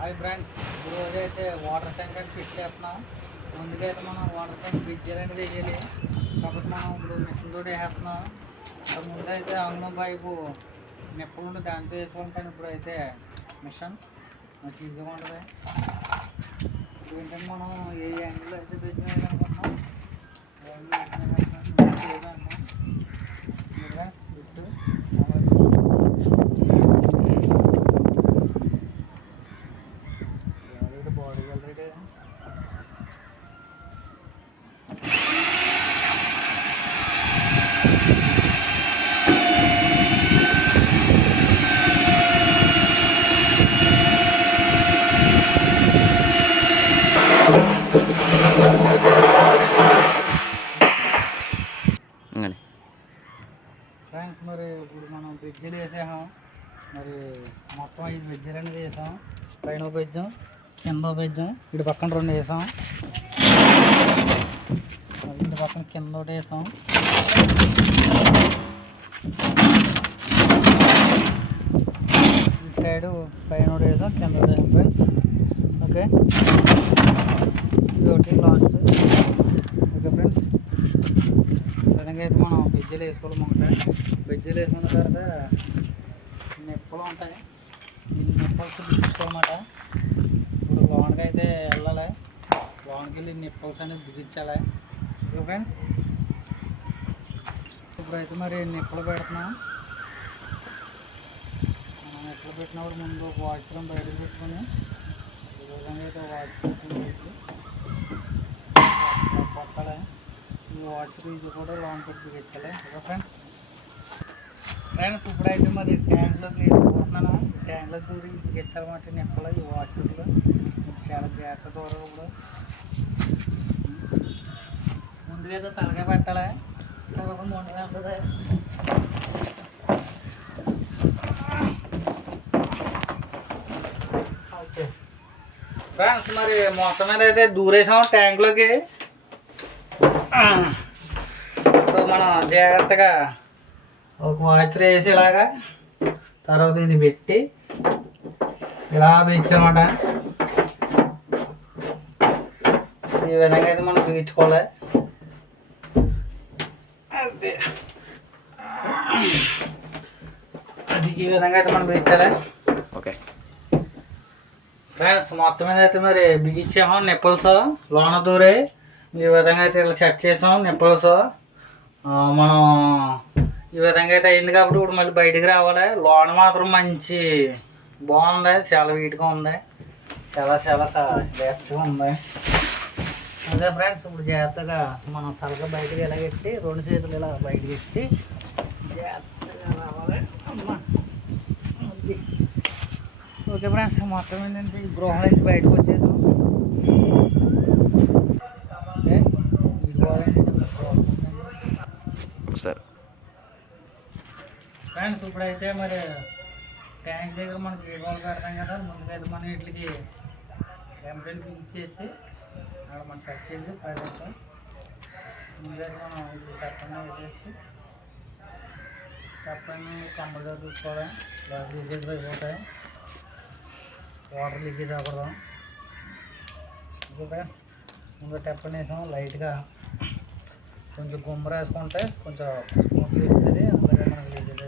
Hi friends, ఈరోజు అయితే water tank అని ఫిట్ చేస్తున్నాం. ముందుకైతే మనం వాటర్ ట్యాంక్ బిజ్జర్ అనేది వేయాలి. కాబట్టి మనం ఇప్పుడు మిషన్ తోటి వేస్తున్నాం. ముందు అయితే అంగం పైపు నిప్పులు దాంతో వేసుకుంటాను. ఇప్పుడు అయితే మిషన్ మంచి ఈజీగా ఉంటుంది. ఏంటంటే మనం ఏ యాంగిల్లో అయితే బిజ్జర్ వేయాలనుకుంటున్నాం బాడీ ఆల్రెడీ ఫ్రెండ్స్, మరి ఇప్పుడు మనం బ్రిడ్జిలు వేసాము. మరి మొత్తం 5 బ్రిడ్జిలు అనేది వేసాం. పైన బెజ్జం, కింద బెజ్జం, ఇటు పక్కన 2 వేసాం. ఇటు పక్కన కింద ఒకటి వేసాం. ఇటు సైడు పైన ఒకటి వేసాం, కింద ఒకటి వేసాం ఫ్రెండ్స్. ఓకే, ఇది ఒకటి లాస్ట్. ఓకే ఫ్రెండ్స్, విధంగా అయితే మనం బెజ్జీలు వేసుకోవాలి. బెజ్జీలు వేసుకున్న తర్వాత నిప్పులు ఉంటాయి. ఈ నిప్పల్స్ బిగించుకోమాట. ఇప్పుడు లోన్కి అయితే వెళ్ళాలి. లోన్కి వెళ్ళి నిప్పల్స్ అనేది బిగించాలి. ఓకే, ఇప్పుడైతే మరి నిప్పులు పెడుతున్నాం. మనం నిప్పులు పెట్టినప్పుడు ముందు వాచ్రం బయటకు పెట్టుకొని ఈ విధంగా అయితే వాచ్ పెట్టి కొట్టాలి. ఈ వాచ్ ఇది కూడా లోన్ పెట్టి బిగించాలి. ఓకే ఫ్రెండ్స్, ఇప్పుడైతే మరి ట్యాంక్లోకి తీసుకుంటున్నాను. ట్యాంక్లో దూరి బిగించాలన్నమాట నిప్పలు. ఈ వాచ్లో చాలా జాగ్రత్త దూరం. ఇప్పుడు ముందుగా అయితే తలగా పెట్టాలి. తర్వాత ముందుగా ఉంటుంది. ఓకే ఫ్రెండ్స్, మరి మొత్తం మీద అయితే దూరేసాం ట్యాంక్లోకి. ఇప్పుడు మనం జాగ్రత్తగా ఒక వాచ్ వేసి ఇలాగా తర్వాత ఇది పెట్టి ఇలా బిగించామట. ఈ విధంగా అయితే మనం బిగించుకోవాలి. అదే అది ఈ విధంగా అయితే మనం బిగించాలి. ఓకే ఫ్రెండ్స్, మొత్తం మీద అయితే మరి బిగించాము. నిప్పుల్స్ లోన దూరే ఈ విధంగా అయితే ఇలా సెట్ చేసాం. నిప్పుల్స్ మనం ఈ విధంగా అయితే అయింది. కాబట్టి ఇప్పుడు మళ్ళీ బయటికి రావాలి. లోన మాత్రం మంచి బాగుంది. చాలా వీట్గా ఉంది. చాలా చాలా జాగ్రత్తగా ఉంది. అదే ఫ్రెండ్స్, ఇప్పుడు జాగ్రత్తగా మనం తలగా బయటకు ఇలా పెట్టి 2 చేతులు ఇలా బయటకు పెట్టి జాగ్రత్తగా రావాలి. అమ్మ ఓకే ఫ్రెండ్స్, మొత్తం ఏంటంటే ఈ గృహం నుంచి బయటకు వచ్చేసాం. సార్ ఫ్రెండ్స్, ఇప్పుడైతే మరి ట్యాంక్ దగ్గర మనకి ఏ గోల్ పెడతాం కదా. ముందుకైతే మనం వీటికి ఎంబ్రాయిడరీ పిలిచేసి అక్కడ మనం సెట్ చేసి పైన ముందుకైతే మనం ఇది తప్పని వేసేసి తప్పని కంపల్సరీ చూసుకోవాలి. లీకేజ్ అయిపోతాయి. వాటర్ లీకేజ్ అవ్వకూడదు. ఓకే ఫ్రెండ్స్, ముందు టెప్పని వేసాం. లైట్గా కొంచెం గుమ్మర వేసుకుంటే కొంచెం స్మూత్ వేస్తుంది. అలాగే మనకి లీకేజ్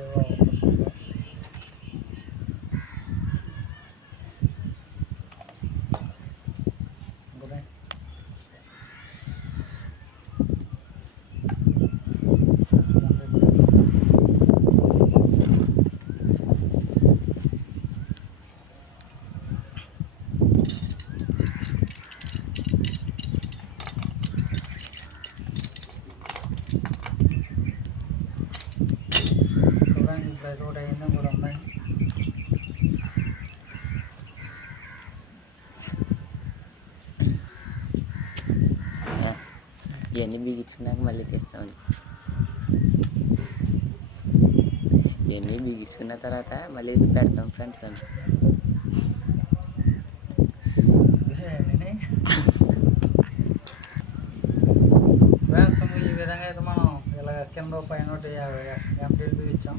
రోడ్ అయినా కూడా ఉన్నాయి. ఇవన్నీ బిగించుకున్నాక మళ్ళీ తెస్తామండి. ఇవన్నీ బిగించుకున్న తర్వాత మళ్ళీ పెడతాం ఫ్రెండ్స్. అని ఫ్రెండ్స్, ఈ విధంగా అయితే మనం ఇలా కింద పైన ఎంపీలు ఇచ్చాం.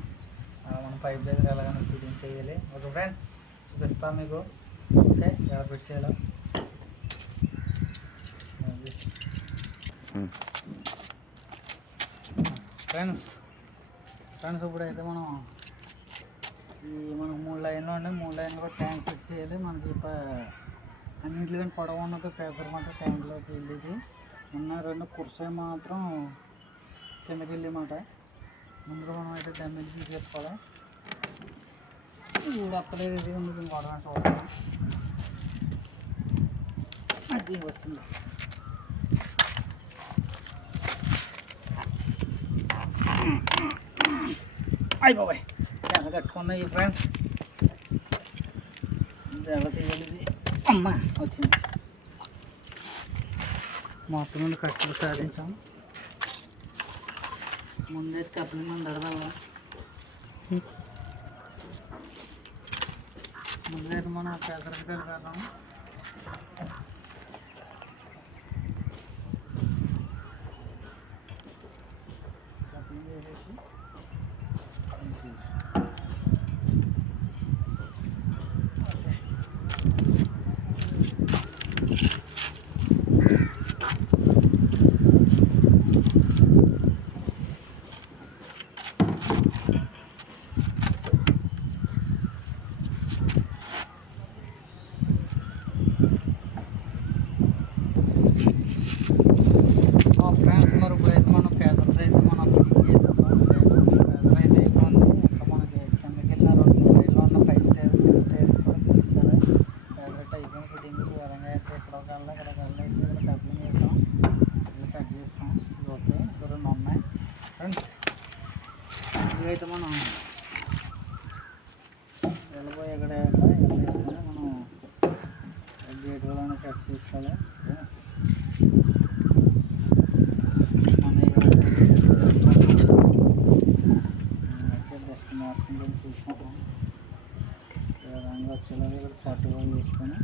మనం పైప్ దగ్గర ఎలాగైనా ఫిట్టింగ్ చేయాలి. ఓకే ఫ్రెండ్స్, చూపిస్తాను మీకు. ఓకే ఎలా పెట్టేయాలో ఫ్రెండ్స్ ఇప్పుడైతే మనం మనకు 3 లైన్లు ఉన్నాయి. 3 లైన్లు కూడా ట్యాంక్ ఫిక్స్ చేయాలి. మనకి అన్నింటిలో కానీ పొడవు ఉన్నది పేపర్ మాట ట్యాంక్లోకి వెళ్ళేది ఉన్న 2 కుర్చీలు మాత్రం కిందకి వెళ్ళమాట. ముందుగా మనం అయితే డ్యామేజ్ తీసేసుకోవాలి. ఇది అప్పలేదు, ఇది ఉంది, దీన్ని కొడడానికి చూడాలి. అది వచ్చింది. అయిపోయి ఎలా కట్టుకున్నాయి ఫ్రెండ్స్, ఎలా తీయాలి ఇది. అమ్మ వచ్చింది. మొత్తం ముందు కట్టులు సాధించాం. ముందే కప్పులు మనం దడదావా ముందైతే మనం పెసరకాయలు కాదాం. కప్పులు వేసేసి ఫ్రెండ్స్ మరి ఇప్పుడైతే మనం పేదలు అయితే మనం ఫిట్టింగ్ చేసేస్తాం. పేదలు అయితే అయిపోయింది. ఇంకా మనకి కిందకి వెళ్ళిన 2 లైన్లో ఉన్న 5 స్టైర్ 6 స్టైర్ కూడా చూపించాలి. పేదలైతే అయిపోయింది ఫిట్టింగ్. విధంగా అయితే ఇక్కడికి అయితే ఇక్కడ డబ్బులు వేస్తాం, ఇట్లా సెట్ చేస్తాం. ఇది ఓకే. ఇంకా 2 ఉన్నాయి ఫ్రెండ్స్. ఇవైతే మనం వెళ్ళిపోయి ఎక్కడ మనం గేట్ వల్ల సెట్ చేసుకోవాలి. చూసుకుంటాం. విధంగా వచ్చేలాగా ఇక్కడ 40 వేసుకొని